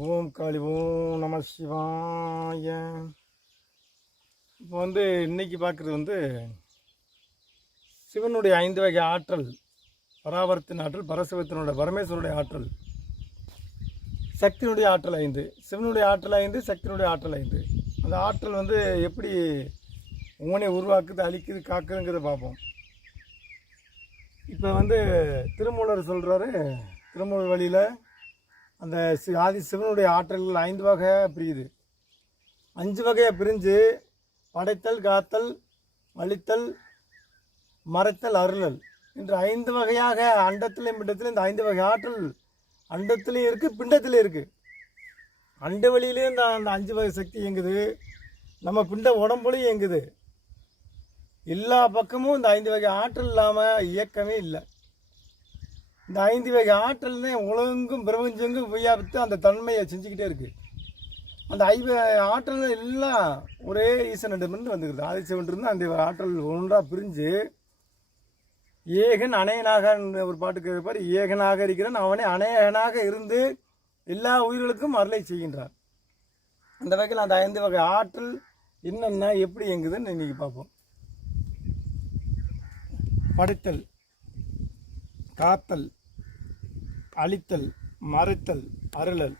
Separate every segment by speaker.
Speaker 1: ஓம் காளி ஓம் நம சிவாய. இப்போ வந்து இன்னைக்கு பார்க்குறது வந்து சிவனுடைய ஐந்து வகை ஆற்றல் பராவர்த்தின் ஆற்றல் பரசிவத்தினுடைய பரமேஸ்வருடைய ஆற்றல். சக்தியினுடைய ஆற்றல் ஐந்து சிவனுடைய ஆற்றல் ஐந்து சக்தியினுடைய ஆற்றல் ஐந்து. அந்த ஆற்றல் வந்து எப்படி உவனை உருவாக்குது அழிக்குது காக்குதுங்கிறத பார்ப்போம். இப்போ வந்து திருமூலர் சொல்கிறாரு திருமூலர் வழியில் அந்த சி- ஆதி சிவனுடைய ஆற்றல்கள் ஐந்து வகையாக பிரியுது. அஞ்சு வகையாக பிரிஞ்சு படைத்தல் காத்தல் அழித்தல் மறைத்தல் அருளல் என்று ஐந்து வகையாக அண்டத்திலையும் பிண்டத்திலையும் இந்த ஐந்து வகை ஆற்றல் அண்டத்திலையும் இருக்குது பிண்டத்திலையும் இருக்குது அண்ட வழியிலையும் இந்த அந்த அஞ்சு வகை சக்தி இயங்குது. நம்ம பிண்ட உடம்புலையும் இயங்குது. எல்லா பக்கமும் இந்த ஐந்து வகை ஆற்றல் இல்லாமல் இயக்கமே இல்லை. இந்த ஐந்து வகை ஆற்றல் தான் உலகெங்கும் பிரபஞ்செங்கும் வியாபித்து அந்த தன்மையை செஞ்சுக்கிட்டே இருக்குது அந்த ஐவ ஆற்றல் எல்லாம் ஒரே ஈசனிடமிருந்து வந்துக்கிறது ஆதிசிவன்றிருந்து அந்த ஆற்றல் ஒன்றாக பிரிஞ்சு ஏகன் அணையனாக ஒரு பாட்டுக்கு இருப்பார் ஏகனாக இருக்கிறான் அவனே அநேகனாக இருந்து எல்லா உயிர்களுக்கும் அருளை செய்கின்றார் அந்த வகையில் அந்த ஐந்து வகை ஆற்றல் என்னென்ன எப்படி எங்குதுன்னு இன்றைக்கி பார்ப்போம். படைத்தல் காத்தல் அழித்தல் மறைத்தல் அருளல்.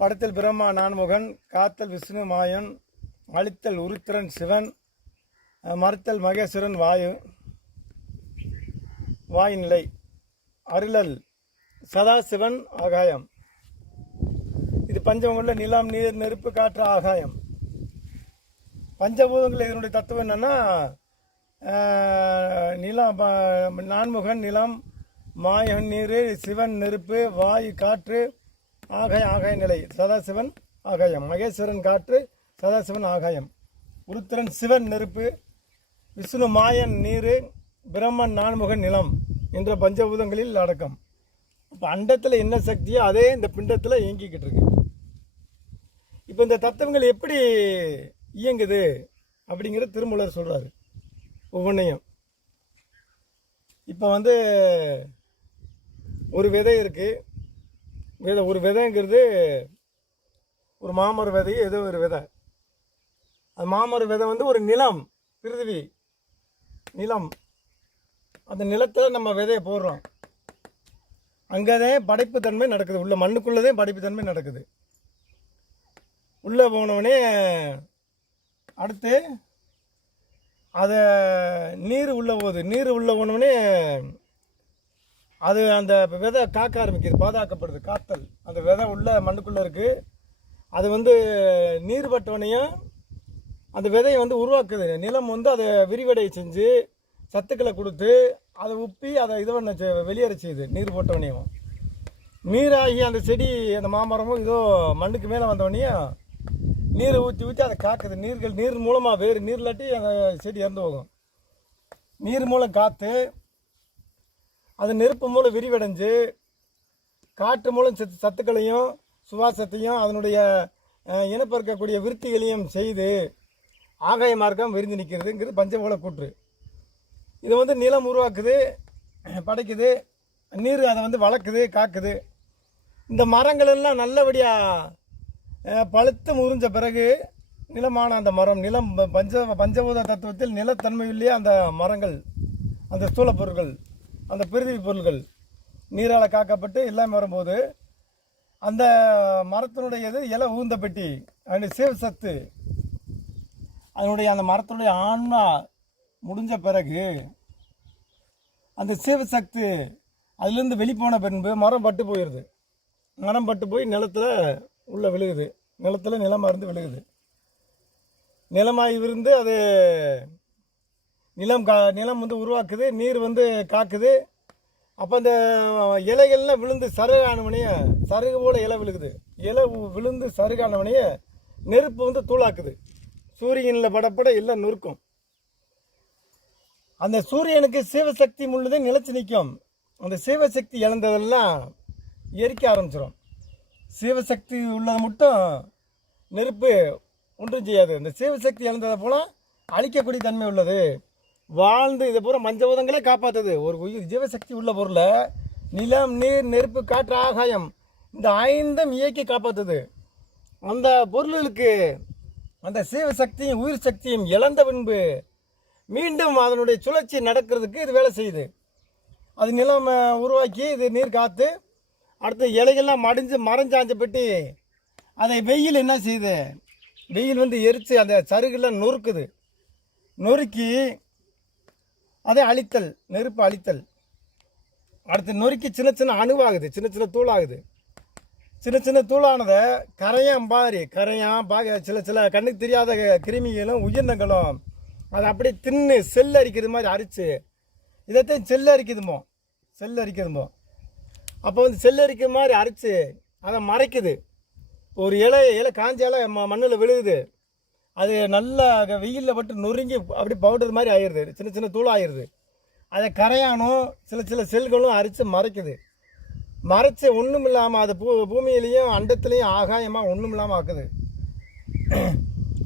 Speaker 1: படத்தில் பிரம்மா நான்முகன் காத்தல் விஷ்ணு மாயன் அழித்தல் உருத்திரன் சிவன் மறுத்தல் மகேஸ்வரன் வாயு வாயு நிலை அருளல் சதாசிவன் ஆகாயம். இது பஞ்சமங்குள்ள நிலம் நீர் நெருப்பு காற்று ஆகாயம். பஞ்சபூதங்கள் இதனுடைய தத்துவம் என்னென்னா நிலம் நான்முகன் நிலம் மாயன் நீர் சிவன் நெருப்பு வாயு காற்று ஆகாய ஆகாய நிலை. சதாசிவன் ஆகாயம். மகேஸ்வரன் காற்று சதாசிவன் ஆகாயம். உருத்திரன் சிவன் நெருப்பு விஷ்ணு மாயன் நீர் பிரம்மன் நான்முகன் நிலம் என்ற பஞ்சபூதங்களில் அடக்கம். இப்போ அண்டத்தில் என்ன சக்தியோ அதே இந்த பிண்டத்தில் இயங்கிக்கிட்டு இருக்கு. இப்போ இந்த தத்துவங்கள் எப்படி இயங்குது அப்படிங்கிற திருமூலர் சொல்கிறாரு ஒவ்வொன்றையும் இப்போ வந்து ஒரு விதை இருக்குது விதை ஒரு விதைங்கிறது ஒரு மாமர விதை ஏதோ ஒரு விதை. அந்த மாமர விதை வந்து ஒரு நிலம் பிருதிவி நிலம். அந்த நிலத்தில் நம்ம விதையை போடுறோம். அங்கேதான் படைப்பு தன்மை நடக்குது. உள்ள மண்ணுக்குள்ளதே படைப்பு தன்மை நடக்குது. உள்ளே போனவொடனே அடுத்து அதை நீர் உள்ளே போகுது. நீர் உள்ளே போனவொடனே அது அந்த விதை காக்க ஆரம்பிக்குது பாதுகாக்கப்படுது காத்தல். அந்த விதை உள்ள மண்ணுக்குள்ளே இருக்குது அது வந்து நீர் பட்டவனையும் அந்த விதையை வந்து உருவாக்குது. நிலம் வந்து அதை விரிவடை செஞ்சு சத்துக்களை கொடுத்து அதை உப்பி அதை இது பண்ண வெளியேற செய்யுது நீர் போட்டவனையும் நீராகி அந்த செடி அந்த மாமரமும் இதோ மண்ணுக்கு மேலே வந்தவனையும் நீரை ஊற்றி ஊற்றி அதை காக்குது. நீர்கள் நீர் மூலமாக வேறு நீர் இல்லாட்டி அந்த செடி இறந்து போகும். நீர் மூலம் காற்று அது நெருப்பு மூலம் விரிவடைஞ்சு காற்று மூலம் சத்து சத்துக்களையும் சுவாசத்தையும் அதனுடைய இனப்பெருக்கக்கூடிய விருத்திகளையும் செய்து ஆகாய மார்க்கம் விரிந்து நிற்கிறதுங்கிறது பஞ்சபோல கூற்று. இது வந்து நிலம் உருவாக்குது படைக்குது நீர் அதை வந்து வளர்க்குது காக்குது. இந்த மரங்கள் எல்லாம் நல்லபடியாக பழுத்து முறிஞ்ச பிறகு நிலமான அந்த மரம் நிலம் பஞ்ச பஞ்சபூத தத்துவத்தில் நிலத்தன்மையுள்ளே அந்த மரங்கள் அந்த ஸ்தூல பொருட்கள். அந்த பிரிதிவி பொருட்கள் நீரால் காக்கப்பட்டு எல்லாமே வரும்போது அந்த மரத்தினுடைய இது இலை ஊந்த பெட்டி அந்த சிவசத்து அதனுடைய அந்த மரத்தினுடைய ஆன்மா முடிஞ்ச பிறகு அந்த சிவசக்தி அதுலேருந்து வெளிப்போன பின்பு மரம் பட்டு போயிடுது மரம் பட்டு போய் நிலத்தில் உள்ளே விழுகுது. நிலத்தில் நிலமாக இருந்து விழுகுது. நிலமாய் இருந்து அது நிலம் கா நிலம் வந்து உருவாக்குது நீர் வந்து காக்குது. அப்போ அந்த இலைகள்லாம் விழுந்து சருகானவனையும் சருகு போல் இலை விழுகுது. இலை விழுந்து சருகானவனைய நெருப்பு வந்து தூளாக்குது. சூரியனில் படப்பட எல்லாம் நொறுக்கும். அந்த சூரியனுக்கு சிவசக்தி முழுதே நிலச்சி நிற்கும். அந்த சிவசக்தி இழந்ததெல்லாம் எரிக்க ஆரம்பிச்சிடும் சிவசக்தி உள்ளது மட்டும் நெருப்பு ஒன்றும் செய்யாது. இந்த சிவசக்தி இழந்ததை போல அழிக்கக்கூடிய தன்மை உள்ளது. வாழ்ந்து இதை பூரா மஞ்சபூதங்களே காப்பாற்றுது ஒரு உயிர் ஜீவசக்தி உள்ள பொருளை நிலம் நீர் நெருப்பு காற்று ஆகாயம் இந்த ஐந்தும் இயக்கி காப்பாற்றுது அந்த பொருளுக்கு அந்த சீவ சக்தியும் உயிர் சக்தியும் இழந்த பின்பு மீண்டும் அதனுடைய சுழற்சி நடக்கிறதுக்கு இது வேலை செய்யுது. அது நிலம் உருவாக்கி இது நீர் காத்து அடுத்து இலைகள்லாம் மடிஞ்சு மறைஞ்சாஞ்ச பெட்டி அதை வெயில் என்ன செய்யுது? வெயில் வந்து எரித்து அந்த சருகுலாம் நொறுக்குது. நொறுக்கி அதை அழித்தல் நெருப்பு அழித்தல். அடுத்து நொறுக்கி சின்ன சின்ன அணுவாகுது சின்ன சின்ன தூளாகுது. சின்ன சின்ன தூளானதை கரையான் பாரி கரையான் பாக சில சில கண்ணுக்கு தெரியாத கிருமிகளும் உயிரினங்களும் அதை அப்படியே தின்னு செல் அரிக்கிறது மாதிரி அரிச்சு இதைத்தான் செல் அரிக்குதுமோ? செல் அரிக்குதுமோ? அப்போ வந்து செல் அரிக்கிற மாதிரி அரிச்சு அதை மறைக்குது. ஒரு இலை இலை காஞ்ச இலை ம மண்ணில் விழுகுது. அது நல்லா வெயிலில் பட்டு நொறுங்கி அப்படி பவுடர் மாதிரி ஆயிடுது சின்ன சின்ன தூள் ஆயிடுது அதை கரையானும் சில சில செல்களும் அரித்து மறைக்குது. மறைச்சி ஒன்றும் இல்லாமல் அது பூ பூமியிலையும் அண்டத்துலேயும் ஆகாயமாக ஒன்றும் இல்லாமல் ஆக்குது.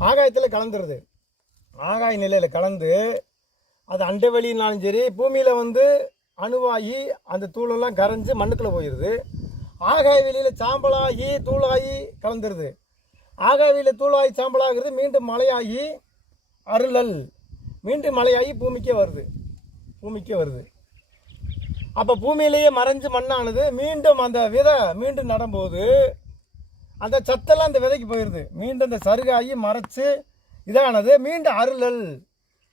Speaker 1: ஆகாயத்தில் கலந்துருது. ஆகாய நிலையில் கலந்து அது அண்ட வெளியினாலும் சரி பூமியில் வந்து அணுவாகி அந்த தூளெல்லாம் கரைஞ்சி மண்ணுக்குள்ளே போயிடுது ஆகாய வெளியில் சாம்பலாகி தூளாகி கலந்துருது. ஆகாவியில் தூளாய் சாம்பலாகிறது மீண்டும் மழையாகி அருளல். மீண்டும் மழையாகி பூமிக்கே வருது. பூமிக்கே வருது. அப்போ பூமியிலேயே மறைஞ்சு மண்ணானது மீண்டும் அந்த விதை மீண்டும் நடும்போது அந்த சத்தெல்லாம் அந்த விதைக்கு போயிடுது மீண்டும் அந்த சருகாகி மறைச்சு இதானது மீண்டும் அருளல்.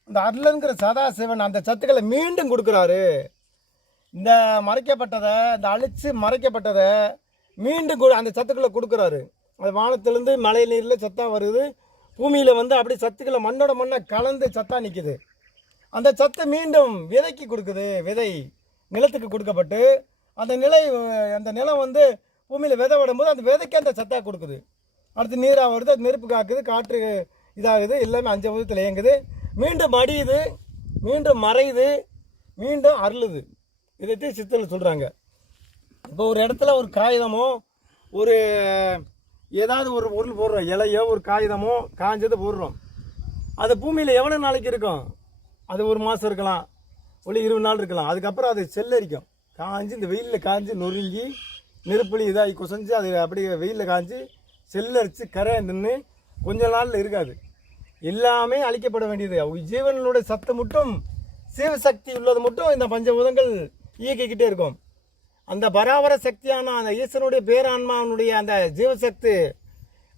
Speaker 1: அந்த அருளங்கிற சதாசிவன் அந்த சத்துக்களை மீண்டும் கொடுக்குறாரு. இந்த மறைக்கப்பட்டதை இந்த அழித்து மறைக்கப்பட்டதை மீண்டும் அந்த சத்துக்களை கொடுக்குறாரு. அது வானத்திலேருந்து மழை நீரில் சத்தா வருது. பூமியில் வந்து அப்படி சத்துக்களை மண்ணோட மண்ணை கலந்து சத்தாக நிற்குது அந்த சத்தை மீண்டும் விதைக்கு கொடுக்குது. விதை நிலத்துக்கு கொடுக்கப்பட்டு அந்த நிலை அந்த நிலம் வந்து பூமியில் விதை விடும்போது அந்த விதைக்கு அந்த சத்தாக கொடுக்குது. அடுத்து நீராக வருது அது நெருப்பு காக்குது காற்று இதாகுது எல்லாமே அஞ்சு விதத்தில் இயங்குது. மீண்டும் மடியுது மீண்டும் மறையுது மீண்டும் அருளுது. இதை சித்தல் சொல்கிறாங்க இப்போ ஒரு இடத்துல ஒரு காகிதமோ ஒரு ஏதாவது ஒரு பொருள் போடுறோம். இலையோ ஒரு காகிதமோ காஞ்சது போடுறோம். அது பூமியில் எவ்வளோ நாளைக்கு இருக்கும்? அது ஒரு மாதம் இருக்கலாம். ஒரு இருபது நாள் இருக்கலாம். அதுக்கப்புறம் அது செல்லரிக்கும். காஞ்சி இந்த வெயிலில் காஞ்சி நொறுங்கி நெருப்புலி இதாகி குசைஞ்சு அது அப்படியே வெயிலில் காஞ்சி செல்லரித்து கரை நின்று கொஞ்ச நாளில் இருக்காது. எல்லாமே அழிக்கப்பட வேண்டியது. ஜீவனுடைய சத்து மட்டும் சீவசக்தி உள்ளது மட்டும் இந்த பஞ்சபூதங்கள் இயக்கிக்கிட்டே இருக்கும். அந்த பராபர சக்தியான அந்த ஈஸ்வனுடைய பேரான்மாவனுடைய அந்த ஜீவசக்தி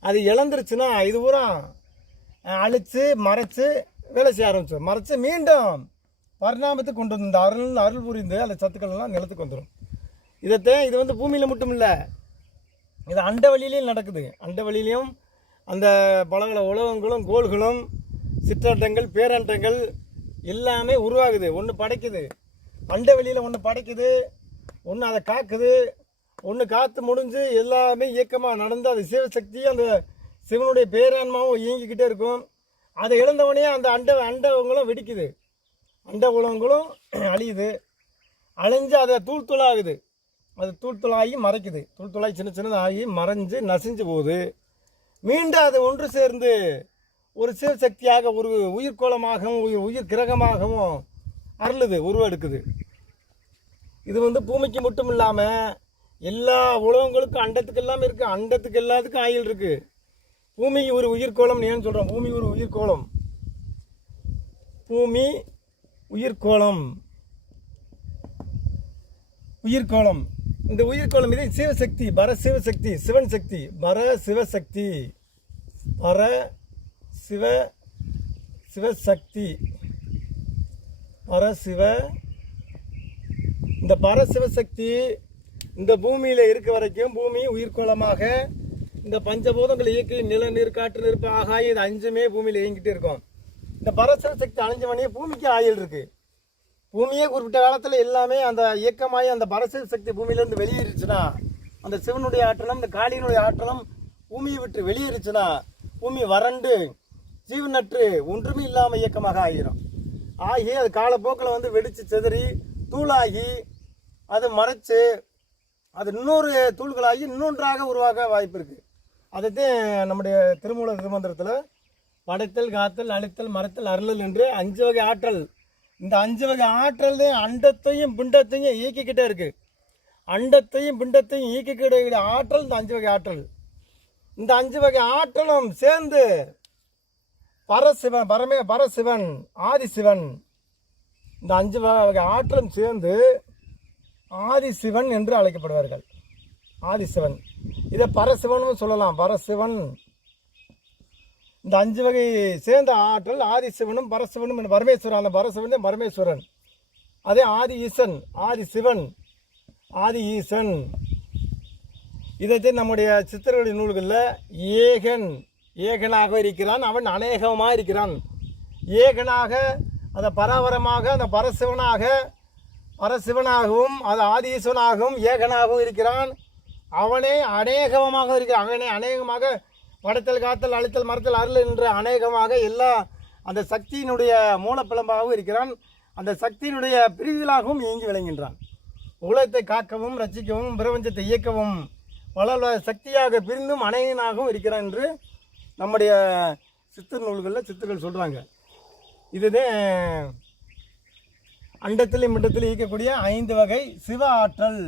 Speaker 1: அது இழந்துருச்சுன்னா இது பூரா அழித்து மறைச்சு வேலை செய்ய ஆரம்பிச்சோம் மறைச்சு மீண்டும் பரிணாமத்துக்கு கொண்டு வந்து இந்த அருள் அருள் புரிந்து அந்த சத்துக்கள் எல்லாம் நிலத்துக்கு வந்துடும் இதைத்தான் இது வந்து பூமியில் மட்டும் இல்லை இது அண்ட வழியிலையும் நடக்குது. அண்ட வழியிலையும் அந்த பலகல உலகங்களும் கோள்களும் சிற்றண்டங்கள் பேரண்டங்கள் எல்லாமே உருவாகுது. ஒன்று படைக்குது. அண்ட வெளியில் ஒன்று படைக்குது. ஒன்று அதை காக்குது ஒன்று காத்து முடிஞ்சு எல்லாமே இயக்கமாக நடந்து அது சிவசக்தி அந்த சிவனுடைய பேரான்மாவும் இயங்கிக்கிட்டே இருக்கும். அதை இழந்தவனே அந்த அண்ட அண்டவங்களும் வெடிக்குது. அண்ட உலகங்களும் அழியுது. அழிஞ்சு அதை தூள் தூளாகுது. அது தூள் தூளாகி மறைக்குது. தூள் தூளாகி சின்ன சின்னதாகி மறைஞ்சு நசிஞ்சு போகுது. மீண்டும் அது ஒன்று சேர்ந்து ஒரு சிவசக்தியாக ஒரு உயிர்கோளமாகவும் உயிர் உயிர் கிரகமாகவும் அருளுது உருவெடுக்குது. இது வந்து பூமிக்கு மட்டும் இல்லாமல் எல்லா உலகங்களுக்கும் அண்டத்துக்கு எல்லாமே இருக்குது அண்டத்துக்கு எல்லாத்துக்கும் ஆயில் இருக்குது பூமி ஒரு உயிர்கோளம் ஏன்னு சொல்கிறோம் பூமி ஒரு உயிர்கோளம். பூமி உயிர்கோளம். உயிர்கோளம். இந்த உயிர்கோளம் இது சிவசக்தி பர சிவசக்தி சிவன் சக்தி பர சிவசக்தி பர சிவ சிவசக்தி பரசிவ இந்த பரசிவசக்தி இந்த பூமியில் இருக்க வரைக்கும் பூமி உயிர்கோளமாக இந்த பஞ்சபூதங்கள் இயக்கி நில நீர் காற்று நெருப்பு ஆகாயம் இது அஞ்சுமே பூமியில் இயங்கிட்டு இருக்கும். இந்த பரசிவசக்தி மணியே பூமிக்கு ஆயில் இருக்குது பூமியே குறிப்பிட்ட காலத்தில் எல்லாமே அந்த இயக்கமாகி அந்த பரசிவ சக்தி பூமியிலேருந்து வெளியேறிச்சுன்னா அந்த சிவனுடைய ஆற்றலும் இந்த காளியினுடைய ஆற்றலும் பூமியை விட்டு வெளியேறிச்சுன்னா பூமி வறண்டு ஜீவனற்று ஒன்றுமே இல்லாமல் இயக்கமாக ஆகிரும் ஆகி அது காலப்போக்கில் வந்து வெடித்து சிதறி தூளாகி அது மறைச்சு அது இன்னொரு தூள்களாகி இன்னொன்றாக உருவாக வாய்ப்பு இருக்குது அதைத்தான் நம்முடைய திருமூல திருமந்திரத்தில் படைத்தல் காத்தல் அழித்தல் மறைத்தல் அருளல் என்று அஞ்சு வகை ஆற்றல். இந்த அஞ்சு வகை ஆற்றல் தான் அண்டத்தையும் பிண்டத்தையும் இயக்கிக்கிட்டே இருக்குது அண்டத்தையும் பிண்டத்தையும் ஈக்கக்கூடிய ஆற்றல் இந்த அஞ்சு வகை ஆற்றல். இந்த அஞ்சு வகை ஆற்றலும் சேர்ந்து பரசிவன் பரமே பரசிவன் ஆதிசிவன் இந்த அஞ்சு வகை ஆற்றலும் சேர்ந்து ஆதிசிவன் என்று அழைக்கப்படுவார்கள். ஆதிசிவன். இதை பரசிவனும் சொல்லலாம். பரசிவன். இந்த அஞ்சு வகை சேர்ந்த ஆற்றல் ஆதிசிவனும் பரசிவனும் பரமேஸ்வரன் அந்த பரசிவன் பரமேஸ்வரன். அதே ஆதி ஈசன் ஆதி சிவன் ஆதி ஈசன். இதைத்தான் நம்முடைய சித்திரங்களுடைய நூல்களில் ஏகன் ஏகனாக இருக்கிறான் அவன் அநேகமாக இருக்கிறான். ஏகனாக அந்த பராபரமாக அந்த பரசிவனாக பரசிவனாகவும் அது ஆதி ஏகனாகவும் இருக்கிறான். அவனே அநேகமாக இருக்கிறான். அவனே அநேகமாக படைத்தல் காத்தல் அழுத்தல் மரத்தல் அருள் என்ற அநேகமாக எல்லா அந்த சக்தியினுடைய மூலப்பிளம்பாகவும் இருக்கிறான். அந்த சக்தியினுடைய பிரிவுகளாகவும் இயங்கி விளங்குகின்றான். உலகத்தை காக்கவும் ரசிக்கவும் பிரபஞ்சத்தை இயக்கவும் பல சக்தியாக பிரிந்தும் அநேகனாகவும் இருக்கிறான் என்று நம்முடைய சித்தர் நூல்களில் சித்தர்கள் சொல்கிறாங்க இதுதான் அண்டத்திலும் மிண்டத்திலும் இயக்கக்கூடிய ஐந்து வகை சிவ ஆற்றல்.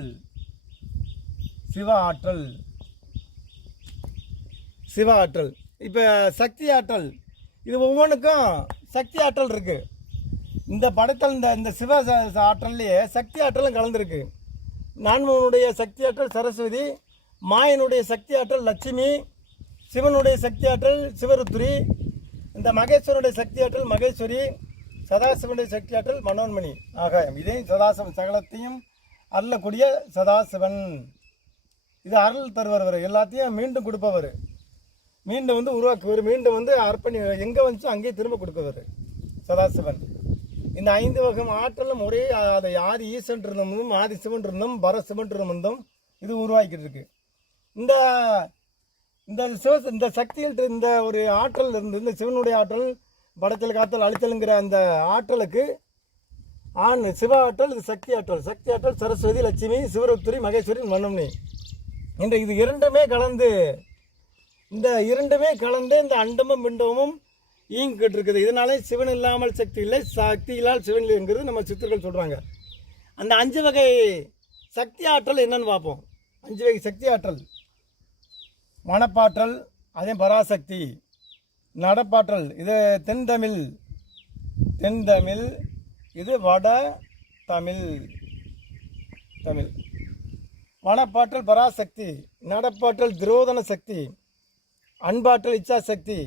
Speaker 1: சிவ ஆற்றல். சிவ ஆற்றல். இப்போ சக்தி ஆற்றல். இது ஒவ்வொன்றுக்கும் சக்தி ஆற்றல் இருக்குது இந்த படத்தில் இந்த இந்த சிவ ஆற்றல்லையே சக்தி ஆற்றலும் கலந்துருக்கு. நான்மனுடைய சக்தி ஆற்றல் சரஸ்வதி மாயனுடைய சக்தி ஆற்றல் லட்சுமி சிவனுடைய சக்தி ஆற்றல் சிவருத்ரி இந்த மகேஸ்வரனுடைய சக்தி ஆற்றல் மகேஸ்வரி சதாசிவனுடைய சக்தி ஆற்றல் மனோன்மணி ஆகாயம். இதையும் சதாசிவன் சகலத்தையும் அருளக்கூடிய சதாசிவன். இது அருள் தருவர் அவர் எல்லாத்தையும் மீண்டும் கொடுப்பவர். மீண்டும் வந்து உருவாக்குவார். மீண்டும் வந்து அர்ப்பணி எங்கே வந்துச்சோ அங்கேயே திரும்ப கொடுப்பவர் சதாசிவன். இந்த ஐந்து வகை ஆற்றலும் ஒரே அதை ஆதி ஈசன் இருந்தும் ஆதி சிவன் இருந்தும் பர சிவன் இருந்தும் இது உருவாக்கிட்டு இருக்கு இந்த இந்த சிவ இந்த சக்தியில் இந்த ஒரு ஆற்றல் இருந்து இந்த சிவனுடைய ஆற்றல் படத்தில் காத்தல் அழித்தலுங்கிற அந்த ஆற்றலுக்கு ஆண் சிவ ஆற்றல் இது சக்தி ஆற்றல். சக்தி ஆற்றல் சரஸ்வதி லட்சுமி சிவருத்துரி மகேஸ்வரி மன்னம்னி. என்ற இது இரண்டுமே கலந்து இந்த இரண்டுமே கலந்து இந்த அண்டமும் பிண்டமும் இயங்கிக்கிட்டு இருக்குது இதனாலே சிவன் இல்லாமல் சக்தி இல்லை. சக்தி இல்லாமல் சிவன் இல்லைங்கிறது நம்ம சித்தர்கள் சொல்கிறாங்க அந்த அஞ்சு வகை சக்தி ஆற்றல் என்னன்னு பார்ப்போம். அஞ்சு வகை சக்தி ஆற்றல். மனப்பாற்றல் அதே பராசக்தி. நடப்பாற்றல். இது தென் தமிழ். தென் தமிழ். இது வட தமிழ். தமிழ். மனப்பாற்றல் பராசக்தி. நடப்பாற்றல் துரோதன சக்தி. அன்பாற்றல் இச்சா சக்தி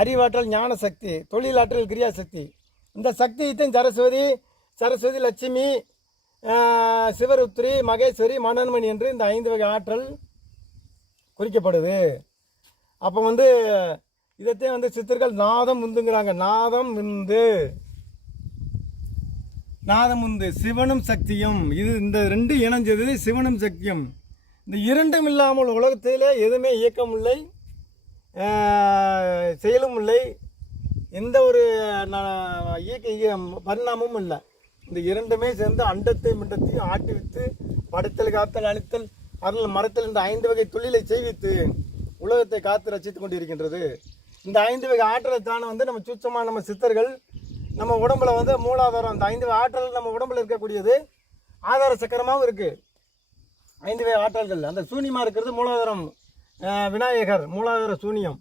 Speaker 1: அறிவாற்றல் ஞான சக்தி தொழிலாற்றல் கிரியா சக்தி இந்த சக்தியைத்தான் சரஸ்வதி சரஸ்வதி லட்சுமி சிவருத்ரி மகேஸ்வரி மனன்மணி என்று இந்த ஐந்து வகை ஆற்றல் குறிக்கப்படுது. அப்போ வந்து இதைத்தான் வந்து சித்தர்கள் நாதம் உந்துங்கிறாங்க. நாதம் உந்து. நாதம் உந்து. சிவனும் சக்தியும். இது இந்த ரெண்டு இணைஞ்சது சிவனும் சக்தியும். இந்த இரண்டும் இல்லாமல் உலகத்திலே எதுவுமே இயக்கம் இல்லை. செயலும் இல்லை. எந்த ஒரு இயக்க பரிணாமமும் இல்லை. இந்த இரண்டுமே சேர்ந்து அண்டத்தை மிண்டத்தையும் ஆட்டுவித்து படைத்தல் காத்தல் அழித்தல் அருள் மரத்தல் என்ற ஐந்து வகை தொழிலை செய்வித்து உலகத்தை காத்து ரசித்துக் கொண்டிருக்கின்றது. இந்த ஐந்து வகை ஆற்றலை தானே வந்து நம்ம சுச்சமாக நம்ம சித்தர்கள் நம்ம உடம்புல வந்து மூலாதாரம் அந்த ஐந்து வகை ஆற்றல் நம்ம உடம்புல இருக்கக்கூடியது ஆதார சக்கரமாகவும் இருக்குது ஐந்து வகை ஆற்றல்கள். அந்த சூனியமாக இருக்கிறது மூலாதாரம் விநாயகர் மூலாதார சூனியம்.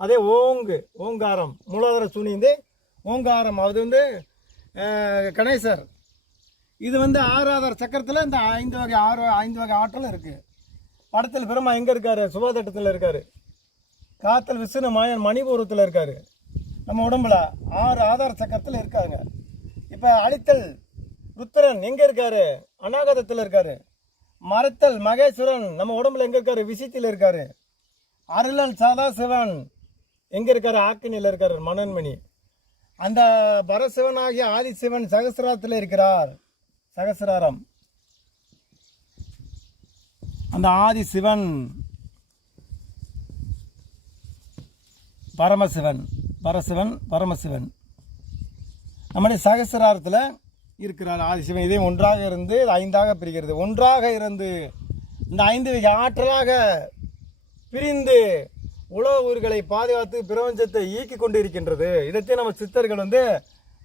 Speaker 1: அதே ஓங்கு ஓங்காரம் மூலாதார சூனியம் வந்து ஓங்காரம் அது வந்து கணேசர். இது வந்து ஆறாதார சக்கரத்தில் இந்த ஐந்து வகை ஆறு ஐந்து வகை ஆற்றலும் இருக்குது படத்தில் பெருமா எங்கே இருக்கார்? சுபாதட்டத்தில் இருக்கார். காத்தல் விஷ்ணு மாயன் மணிபூரத்தில் இருக்கார். நம்ம உடம்புல ஆறு ஆதார சக்கரத்தில் இருக்காங்க இப்போ அழித்தல் ருத்திரன் எங்கே இருக்காரு? அநாகதத்தில் இருக்காரு. மரத்தல் மகேஸ்வரன் நம்ம உடம்புல எங்கே இருக்காரு? விசித்தில் இருக்காரு. அருளல் சதாசிவன் எங்கே இருக்காரு? ஆக்கினியில் இருக்காரு மனன்மணி. அந்த பரசிவனாகிய ஆதிசிவன் சகசிராத்தில் இருக்கிறார். சகசிராரம். அந்த ஆதிசிவன் பரமசிவன் பரசிவன் பரமசிவன். நம்முடைய சகசிராரத்தில் இருக்கிறார் ஆதிசிவன். இதே ஒன்றாக இருந்து ஐந்தாக பிரிகிறது. ஒன்றாக இருந்து இந்த ஐந்து வகை ஆற்றலாக பிரிந்து உலக ஊர்களை பாதுகாத்து பிரபஞ்சத்தை இயக்கி கொண்டு இருக்கின்றது இதைத்தையும் நம்ம சித்தர்கள் வந்து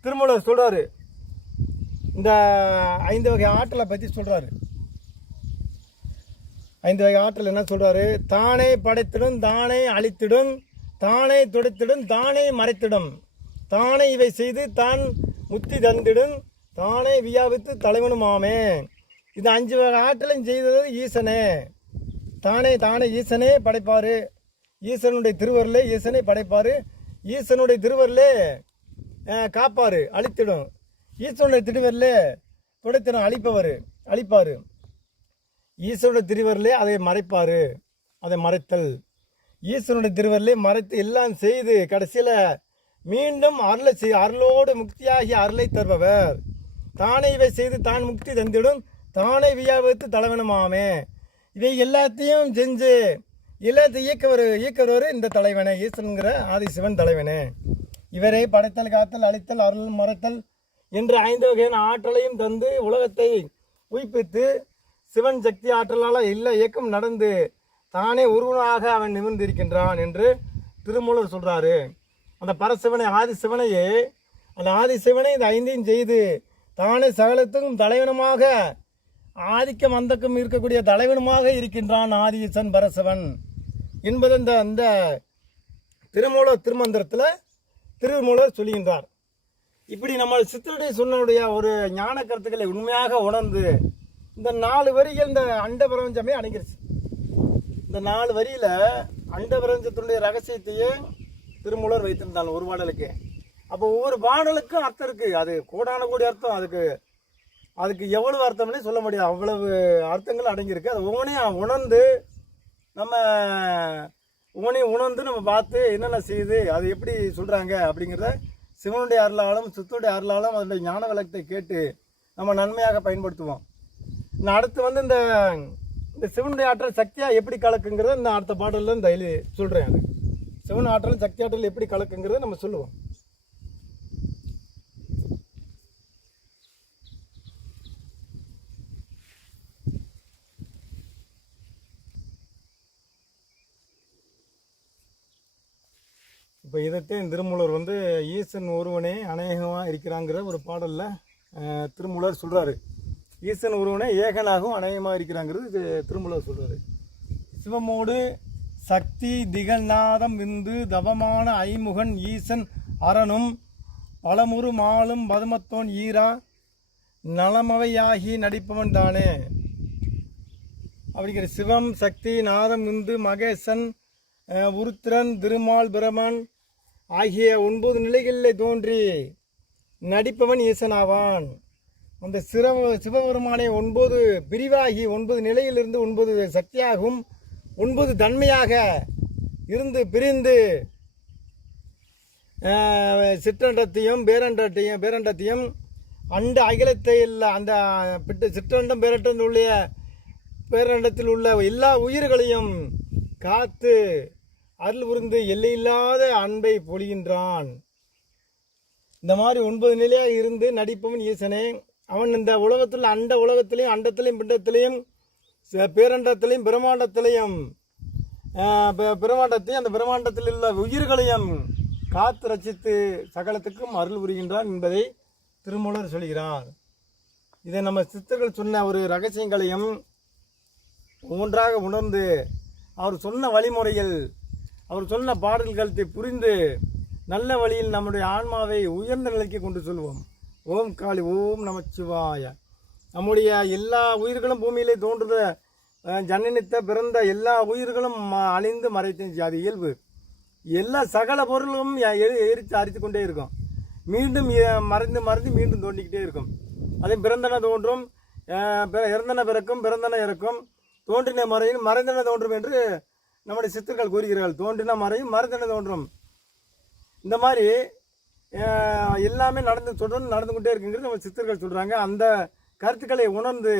Speaker 1: திருமூலர் சொல்றாரு. இந்த ஐந்து வகை ஆற்றலை பற்றி சொல்கிறாரு ஐந்து வகை ஆற்றல் என்ன சொல்கிறாரு தானே படைத்திடும் தானே அழித்திடும் தானே துடைத்திடும் தானே மறைத்திடும். தானே இவை செய்து தான் முத்தி தந்திடும். தானே வியாபித்து தலைவனுமாமே. இது அஞ்சு வகை ஆற்றலும் செய்தது ஈசனே. தானே தானே ஈசனே படைப்பார். ஈசனுடைய திருவருளே ஈசனே படைப்பார். ஈசனுடைய திருவருளே காப்பார் அழித்திடும். ஈஸ்வனுடைய திருவரில் துடைத்திடும் அழிப்பவர் அழிப்பார். ஈஸ்வருடைய திருவரில் அதை மறைப்பார் அதை மறைத்தல். ஈஸ்வரனுடைய திருவருளே மறைத்து எல்லாம் செய்து கடைசியில் மீண்டும் அருளை செய் அருளோடு முக்தியாகி அருளை தருபவர். தானே இவை செய்து தான் முக்தி தந்திடும் தானே வியாபித்து தலைவனுமாமே. இவை எல்லாத்தையும் செஞ்சு எல்லாத்தையும் இயக்கவர் இயக்கவர் இந்த தலைவனே ஈஸ்வரங்கிற ஆதிசிவன் தலைவனே. இவரை படைத்தல் காத்தல் அழித்தல் அருள் மறைத்தல் என்ற ஐந்து வகையான ஆற்றலையும் தந்து உலகத்தை உயிப்பித்து சிவன் சக்தி ஆற்றலால் எல்லா இயக்கம் நடந்து தானே ஒருவனாக அவன் நிமிர்ந்திருக்கின்றான் என்று திருமூலர் சொல்கிறாரு அந்த பரசிவனை ஆதிசிவனையே அந்த ஆதிசிவனை இந்த ஐந்தையும் செய்து தானே சகலத்துக்கும் தலைவனுமாக ஆதிக்கம் அந்தக்கும் இருக்கக்கூடிய தலைவனுமாக இருக்கின்றான் ஆதிசன் பரசிவன் என்பது இந்த அந்த திருமூலர் திருமந்திரத்தில் திருமூலர் சொல்லுகின்றார் இப்படி நம்ம சித்தருடைய சொன்னனுடைய ஒரு ஞான கருத்துக்களை உண்மையாக உணர்ந்து இந்த நாலு வரிகள் இந்த அண்ட பிரபஞ்சமே அடங்கிருச்சு. இந்த நாலு வரியில் அண்ட பிரபஞ்சத்தினுடைய ரகசியத்தையே திருமூலர் வைத்திருந்தாங்க ஒரு பாடலுக்கு. அப்போ ஒவ்வொரு பாடலுக்கும் அர்த்தம் இருக்குது அது கூடான கூடிய அர்த்தம். அதுக்கு அதுக்கு எவ்வளவு அர்த்தம்னே சொல்ல முடியாது. அவ்வளவு அர்த்தங்கள் அடங்கியிருக்கு. அதை ஒவ்வொன்றையும் உணர்ந்து நம்ம ஒவ்வொன்றையும் உணர்ந்து நம்ம பார்த்து என்னென்ன செய்யுது அது எப்படி சொல்கிறாங்க அப்படிங்கிறத சிவனுடைய அருளாலும் சித்தனுடைய அருளாலும் அதனுடைய ஞான விளக்கத்தை கேட்டு நம்ம நன்மையாக பயன்படுத்துவோம். நான் அடுத்து வந்து இந்த இந்த சிவனுடைய ஆற்றல் சக்தியாக எப்படி கலக்குங்கிறத இந்த அடுத்த பாடலில் இந்த சொல்கிறேன் அது. சிவன் ஆற்றல் சக்தி ஆற்றல் எப்படி கலக்குங்கிறத நம்ம சொல்லுவோம். இப்போ இதைத்தான் திருமூலர் வந்து ஈசன் ஒருவனே அநேகமாக இருக்கிறாங்கிற ஒரு பாடலில் திருமூலர் சொல்கிறாரு ஈசன் ஒருவனே ஏகனாகவும் அநேகமாக இருக்கிறாங்கிறது திருமல திருமூலர் சிவமோடு சக்தி திகழ்நாதம் விந்து தவமான ஐமுகன் ஈசன் அரணும் பலமுறு மாலும் பதுமத்தோன் ஈரா நலமவையாகி நடிப்பவன் தானே. அப்படிங்கிற சிவம் சக்தி நாதம் விந்து மகேசன் உருத்திரன் திருமால் பிரமன் ஆகிய ஒன்பது நிலைகளில் தோன்றி நடிப்பவன் ஈசனாவான். அந்த சிரவ சிவபெருமானை ஒன்பது பிரிவாகி ஒன்பது நிலையிலிருந்து ஒன்பது சக்தியாகவும் ஒன்பது தன்மையாக இருந்து பிரிந்து சிற்றண்டத்தையும் பேரண்டத்தையும் பேரண்டத்தையும் அண்ட அகிலத்தை இல்லை அந்த பிட்டு சிற்றண்டம் பேரண்டம் உள்ள பேரண்டத்தில் உள்ள எல்லா உயிர்களையும் காத்து அருள் புரிந்து எல்லையில்லாத அன்பை பொழிகின்றான். இந்த மாதிரி ஒன்பது நிலையாக இருந்து நடிப்பவன் ஈசனே அவன் இந்த உலகத்தில் அண்ட உலகத்திலையும் அண்டத்திலையும் பிண்டத்திலையும் ச- பேரண்டத்திலையும் பிரம்மாண்டத்திலையும் பிரம்மாண்டத்தையும் அந்த பிரம்மாண்டத்தில் உள்ள உயிர்களையும் காத்து ரசித்து சகலத்துக்கும் அருள் புரிகின்றான் என்பதை திருமூலர் சொல்கிறார். இதை நம்ம சித்தர்கள் சொன்ன ஒரு ரகசியங்களையும் ஒவ்வொன்றாக உணர்ந்து அவர் சொன்ன வழிமுறைகள் அவர் சொன்ன பாடல்களை புரிந்து நல்ல வழியில் நம்முடைய ஆன்மாவை உயர்ந்த நிலைக்கு கொண்டு செல்வோம். ஓம் காளி ஓம் நமச்சிவாய. நம்முடைய எல்லா உயிர்களும் பூமியிலே தோன்றுத அஹ், ஜனனித்த பிறந்த எல்லா உயிர்களும் ம- அழிந்து மறைத்து அது இயல்பு. எல்லா சகல பொருளும் எரித்து அரித்து கொண்டே இருக்கும். மீண்டும் மறைந்து மறைந்து மீண்டும் தோண்டிக்கிட்டே இருக்கும். அதே பிறந்தன தோன்றும் இறந்தன பிறக்கும் பிறந்தன இறக்கும் தோன்றின மறையும் மறைந்தன தோன்றும் என்று நம்முடைய சித்தர்கள் கூறுகிறார்கள். தோன்றின மறையும் மறைந்தன தோன்றும். இந்த மாதிரி எல்லாமே நடந்து தொடர்ந்து நடந்து கொண்டே இருக்குங்கிறது நம்ம சித்தர்கள் சொல்கிறாங்க அந்த கருத்துக்களை உணர்ந்து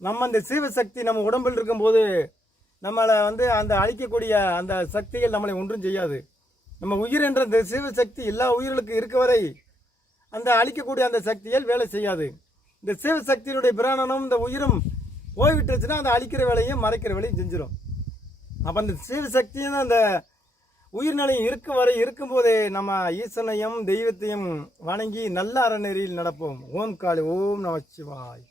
Speaker 1: நம்ம அந்த சீவசக்தி நம்ம உடம்பில் இருக்கும்போது நம்மளை வந்து அந்த அழிக்கக்கூடிய அந்த சக்திகள் நம்மளை ஒன்றும் செய்யாது. நம்ம உயிர் என்ற இந்த சீவசக்தி எல்லா உயிர்களுக்கும் இருக்க வரை அந்த அழிக்கக்கூடிய அந்த சக்திகள் வேலை செய்யாது. இந்த சீவசக்தியினுடைய பிராணனும் இந்த உயிரும் போய்விட்டுருச்சுன்னா அந்த அழிக்கிற வேலையும் மறைக்கிற வேலையும் செஞ்சிடும் அப்போ அந்த சீவசக்தியும் அந்த உயிர்நிலையும் இருக்கும் வரை இருக்கும்போதே நம்ம ஈசனையும் தெய்வத்தையும் வணங்கி நல்ல அறநெறியில் நடப்போம். ஓம் காளி ஓம் நமச்சிவாய்